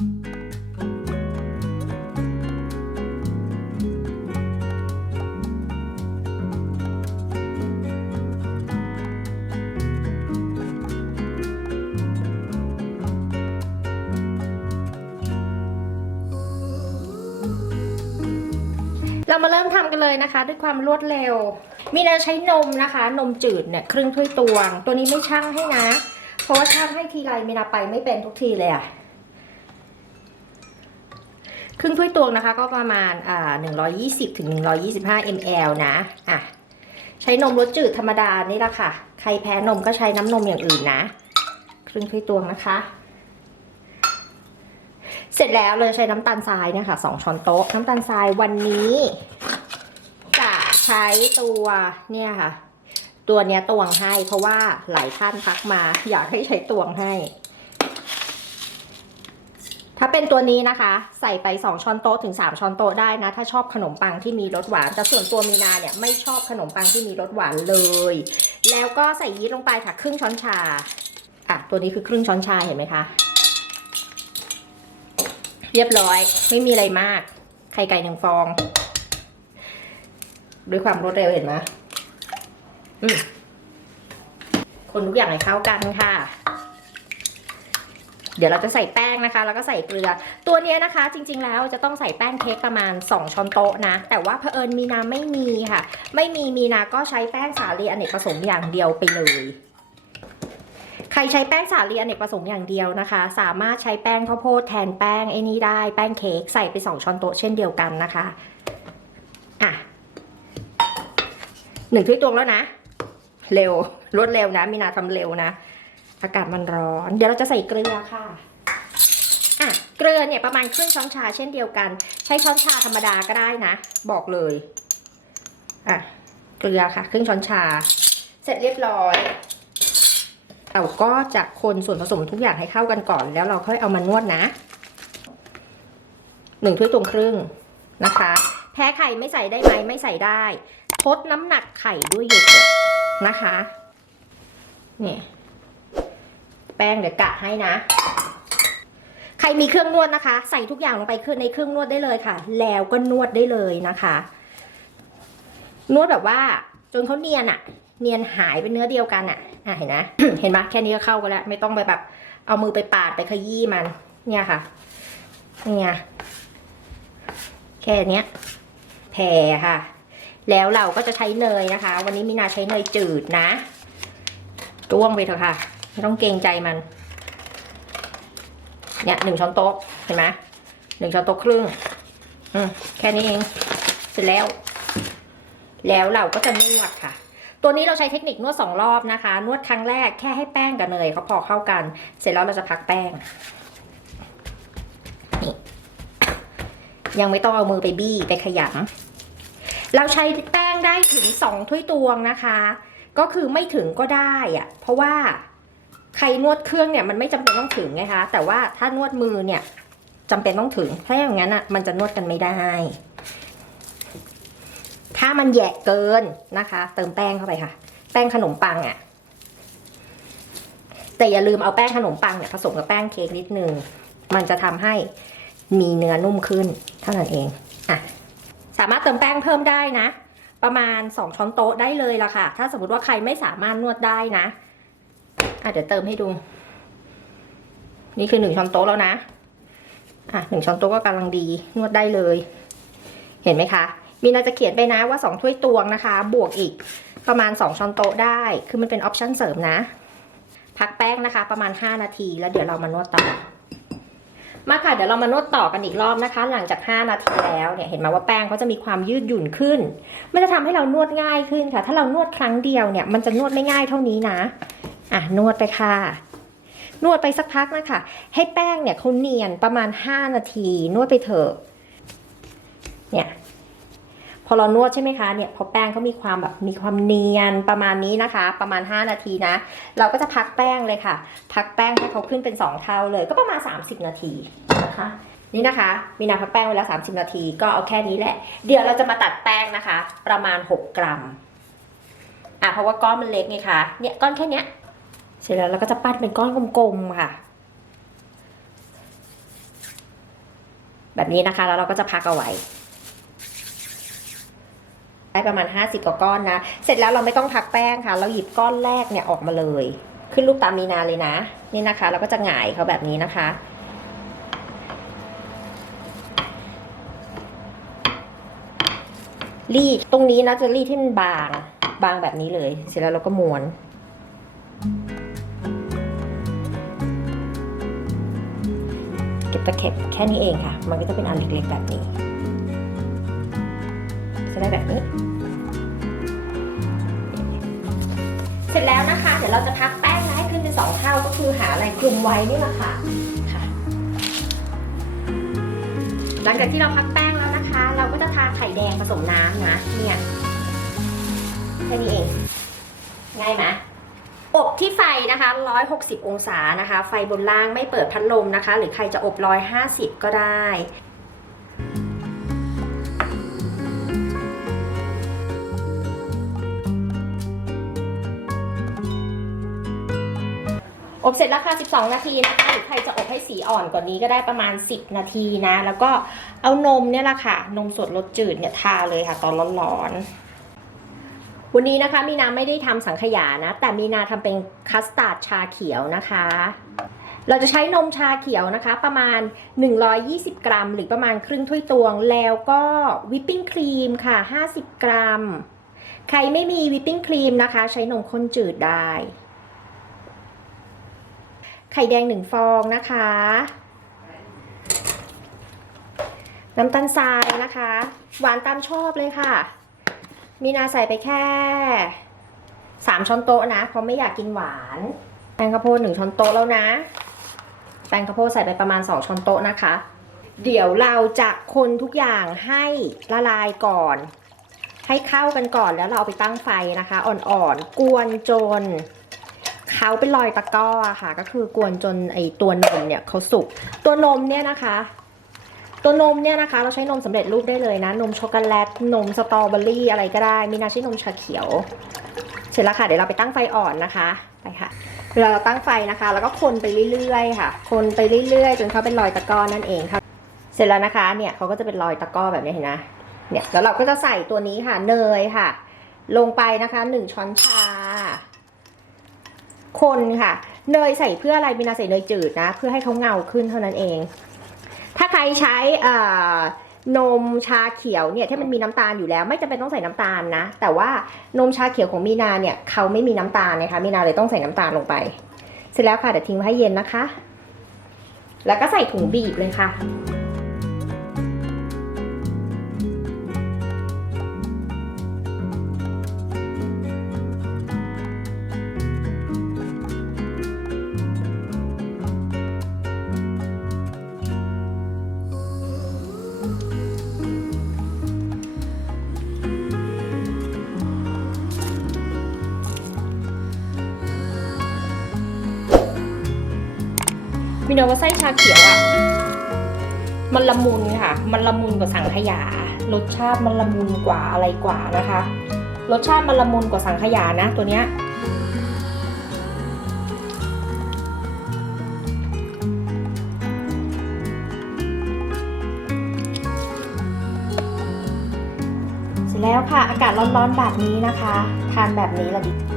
เรามาเริ่มทำกันเลยนะคะด้วยความรวดเร็วมีนาใช้นมนะคะนมจืดเนี่ยครึ่งถ้วยตวงตัวนี้ไม่ชั่งให้นะเพราะว่าชั่งให้ทีไรมีนาไปไม่เป็นทุกทีเลยอะครึ่งถ้วยตวงนะคะก็ประมาณ120 ถึง 125 ml นะใช้นมรสจืดธรรมดานี่แหละค่ะใครแพ้นมก็ใช้น้ำนมอย่างอื่นนะครึ่งถ้วยตวงนะคะเสร็จแล้วเลยใช้น้ำตาลทรายเนี่ยค่ะ2 ช้อนโต๊ะน้ำตาลทรายวันนี้จะใช้ตัวเนี่ยค่ะตัวเนี้ยตวงให้เพราะว่าหลายท่านทักมาอยากให้ใช้ตวงให้ถ้าเป็นตัวนี้นะคะใส่ไป2 ช้อนโต๊ะถึง3 ช้อนโต๊ะได้นะถ้าชอบขนมปังที่มีรสหวานแต่ส่วนตัวมีนาเนี่ยไม่ชอบขนมปังที่มีรสหวานเลยแล้วก็ใส่ยีสต์ลงไปค่ะครึ่งช้อนชาตัวนี้คือครึ่งช้อนชาเห็นไหมคะเรียบร้อยไม่มีอะไรมากไข่ไก่1 ฟองด้วยความรวดเร็วเห็นไหมคนทุกอย่างให้เข้ากันค่ะเดี๋ยวเราจะใส่แป้งนะคะแล้วก็ใส่เกลือตัวนี้นะคะจริงๆแล้วจะต้องใส่แป้งเค้กประมาณ2 ช้อนโต๊ะนะแต่ว่าเผอิญมีนาไม่มีค่ะไม่มีนาก็ใช้แป้งสาลีอเนกประสงค์อย่างเดียวไปเลยใครใช้แป้งสาลีอเนกประสงค์อย่างเดียวนะคะสามารถใช้แป้งข้าวโพดแทนแป้งไอ้นี่ได้แป้งเค้กใส่ไป2 ช้อนโต๊ะเช่นเดียวกันนะคะ1 ถ้วยตวงแล้วนะเร็วรวดเร็วนะมีนาทำเร็วนะอากาศมันร้อนเดี๋ยวเราจะใส่เกลือค่ะเกลือเนี่ยประมาณครึ่งช้อนชาเช่นเดียวกันใช้ช้อนชาธรรมดาก็ได้นะบอกเลยเกลือค่ะครึ่งช้อนชาเสร็จเรียบร้อยเราก็จะคนส่วนผสมทุกอย่างให้เข้ากันก่อนแล้วเราค่อยเอามานวดนะ1 ถ้วยตวงครึ่งนะคะแพ้ไข่ไม่ใส่ได้ไหมไม่ใส่ได้ทดน้ำหนักไข่ด้วยโยเกิร์ตนะคะนี่แป้งเดี๋ยวกะให้นะใครมีเครื่องนวดนะคะใส่ทุกอย่างลงไปในเครื่องนวดได้เลยค่ะแล้วก็นวดได้เลยนะคะนวดแบบว่าจนเขาเนียนเนียนหายเป็นเนื้อเดียวกันเห็นนะ เห็นไหมแค่นี้ก็เข้ากันแล้วไม่ต้องไปแบบเอามือไปปาดไปขยี้มันเนี่ยค่ะเนี่ยแค่เนี้ยแผ่ค่ะแล้วเราก็จะใช้เนยนะคะวันนี้มีนาใช้เนยจืดนะจ้วงไปเถอะค่ะไม่ต้องเกรงใจมันเนี่ย1 ช้อนโต๊ะเห็นไหม1 ช้อนโต๊ะครึ่งแค่นี้เองเสร็จแล้วเราก็จะนวดค่ะตัวนี้เราใช้เทคนิคนวด2 รอบนะคะนวดครั้งแรกแค่ให้แป้งกับเนยเขาพอเข้ากันเสร็จแล้วเราจะพักแป้งนี่ยังไม่ต้องเอามือไปบี้ไปขยำเราใช้แป้งได้ถึง2 ถ้วยตวงนะคะก็คือไม่ถึงก็ได้เพราะว่าใครนวดเครื่องเนี่ยมันไม่จำเป็นต้องถึงไงคะแต่ว่าถ้านวดมือเนี่ยจำเป็นต้องถึงถ้าอย่างนั้นมันจะนวดกันไม่ได้ถ้ามันแยะเกินนะคะเติมแป้งเข้าไปค่ะแป้งขนมปังแต่อย่าลืมเอาแป้งขนมปังเนี่ยผสมกับแป้งเค้กนิดนึงมันจะทำให้มีเนื้อนุ่มขึ้นเท่านั้นเองสามารถเติมแป้งเพิ่มได้นะประมาณ2 ช้อนโต๊ะได้เลยล่ะค่ะถ้าสมมติว่าใครไม่สามารถนวดได้นะเดี๋ยวเติมให้ดูนี่คือ1 ช้อนโต๊ะแล้วนะ1 ช้อนโต๊ะก็กำลังดีนวดได้เลยเห็นไหมคะมีนาจะเขียนไปนะว่า2 ถ้วยตวงนะคะบวกอีกประมาณ2 ช้อนโต๊ะได้คือมันเป็นออปชั่นเสริมนะพักแป้งนะคะประมาณ5 นาทีแล้วเดี๋ยวเรามานวดต่อมาค่ะเดี๋ยวเรามานวดต่อกันอีกรอบนะคะหลังจาก5 นาทีแล้วเนี่ยเห็นไหมว่าแป้งเขาจะมีความยืดหยุ่นขึ้นมันจะทำให้เรานวดง่ายขึ้นค่ะถ้าเรานวดครั้งเดียวเนี่ยมันจะนวดไม่ง่ายเท่านี้นะนวดไปค่ะนวดไปสักพักนะคะให้แป้งเนี่ยเขาเนียนประมาณ5 นาทีนวดไปเถอะเนี่ยพอเรานวดใช่ไหมคะเนี่ยพอแป้งเขามีความเนียนประมาณนี้นะคะประมาณ5 นาทีนะเราก็จะพักแป้งเลยค่ะพักแป้งให้เขาขึ้นเป็น2 เท่าเลยก็ประมาณ30 นาทีนะคะนี่นะคะมีนาพักแป้งไว้แล้ว30 นาทีก็เอาแค่นี้แหละเดี๋ยวเราจะมาตัดแป้งนะคะประมาณ6 กรัมเพราะว่าก้อนมันเล็กไงคะเนี่ยก้อนแค่เนี้ยเสร็จแล้วเราก็จะปั้นเป็นก้อนกลมๆค่ะ แบบนี้นะคะแล้วเราก็จะพักเอาไว้ได้ประมาณ50กว่าก้อนนะเสร็จแล้วเราไม่ต้องพักแป้งค่ะเราหยิบก้อนแรกเนี่ยออกมาเลยขึ้นรูปตามมีนาเลยนะนี่นะคะเราก็จะหงายเขาแบบนี้นะคะรีดตรงนี้นะจะรีดให้มันบางแบบนี้เลยเสร็จแล้วเราก็ม้วนเก็บตะเข็บแค่นี้เองค่ะมันก็จะเป็นอันเล็กๆแบบนี้จะได้แบบนี้เสร็จแล้วนะคะเดี๋ยวเราจะพักแป้งให้ขึ้นเป็น2เท่าก็คือหาอะไรคลุมไว้นี่แหละค่ะหลังจากที่เราพักแป้งแล้วนะคะเราก็จะทาไข่แดงผสมน้ำนะเนี่ยแค่นี้เองง่ายไหมอบที่ไฟนะคะ160องศานะคะไฟบนล่างไม่เปิดพัดลมนะคะหรือใครจะอบ150ก็ได้อบเสร็จแล้วค่ะ12นาทีนะคะหรือใครจะอบให้สีอ่อนกว่านี้ก็ได้ประมาณ10นาทีนะแล้วก็เอานมเนี่ยแหละค่ะนมสดรสจืดเนี่ยทาเลยค่ะตอนร้อนๆวันนี้นะคะมีนาไม่ได้ทำสังขยานะแต่มีนาทำเป็นคัสตาร์ดชาเขียวนะคะเราจะใช้นมชาเขียวนะคะประมาณ120กรัมหรือประมาณครึ่งถ้วยตวงแล้วก็วิปปิ้งครีมค่ะ50กรัมใครไม่มีวิปปิ้งครีมนะคะใช้นมข้นจืดได้ไข่แดง1ฟองนะคะน้ำตาลทรายนะคะหวานตามชอบเลยค่ะมีนาใส่ไปแค่3ช้อนโต๊ะนะเพราะไม่อยากกินหวานแป้งข้าวโพด1ช้อนโต๊ะแล้วนะแป้งข้าวโพดใส่ไปประมาณ2ช้อนโต๊ะนะคะเดี๋ยวเราจะคนทุกอย่างให้ละลายก่อนให้เข้ากันก่อนแล้วเราเอาไปตั้งไฟนะคะอ่อนๆกวนจนเขาเป็นรอยตะก้อค่ะก็คือกวนจนไอตัวนมเนี่ยเขาสุกตัวนมเนี่ยนะคะเราใช้นมสำเร็จรูปได้เลยนะนมช็อกโกแลตนมสตรอเบอรี่อะไรก็ได้มีนาใช้นมชาเขียวเสร็จแล้วค่ะเดี๋ยวเราไปตั้งไฟอ่อนนะคะไปค่ะเวลาเราตั้งไฟนะคะแล้วก็คนไปเรื่อยๆค่ะคนไปเรื่อยๆจนเขาเป็นรอยตะก้อนั่นเองค่ะเสร็จแล้วนะคะเนี่ยเขาก็จะเป็นรอยตะก้อแบบนี้เห็นไหมเนี่ยแล้วเราก็จะใส่ตัวนี้ค่ะเนยค่ะลงไปนะคะ1ช้อนชาคนค่ะเนยใส่เพื่ออะไรมีนาใส่เนยจืดนะเพื่อให้เขาเงาขึ้นเท่านั้นเองถ้าใครใช้นมชาเขียวเนี่ยที่มันมีน้ำตาลอยู่แล้วไม่จำเป็นต้องใส่น้ำตาลนะแต่ว่านมชาเขียวของมีนาเนี่ยเขาไม่มีน้ำตาลนะคะมีนาเลยต้องใส่น้ำตาลลงไปเสร็จแล้วค่ะเดี๋ยวทิ้งไว้ให้เย็นนะคะแล้วก็ใส่ถุงบีบเลยค่ะมีนาว่าไส้ชาเขียวอ่ะมันละมุนค่ะมันละมุนกว่าสังขยารสชาติมันละมุนกว่าอะไรกว่านะคะรสชาติมันละมุนกว่าสังขยานะตัวเนี้ยเสร็จแล้วค่ะอากาศร้อนๆแบบนี้นะคะทานแบบนี้ละดี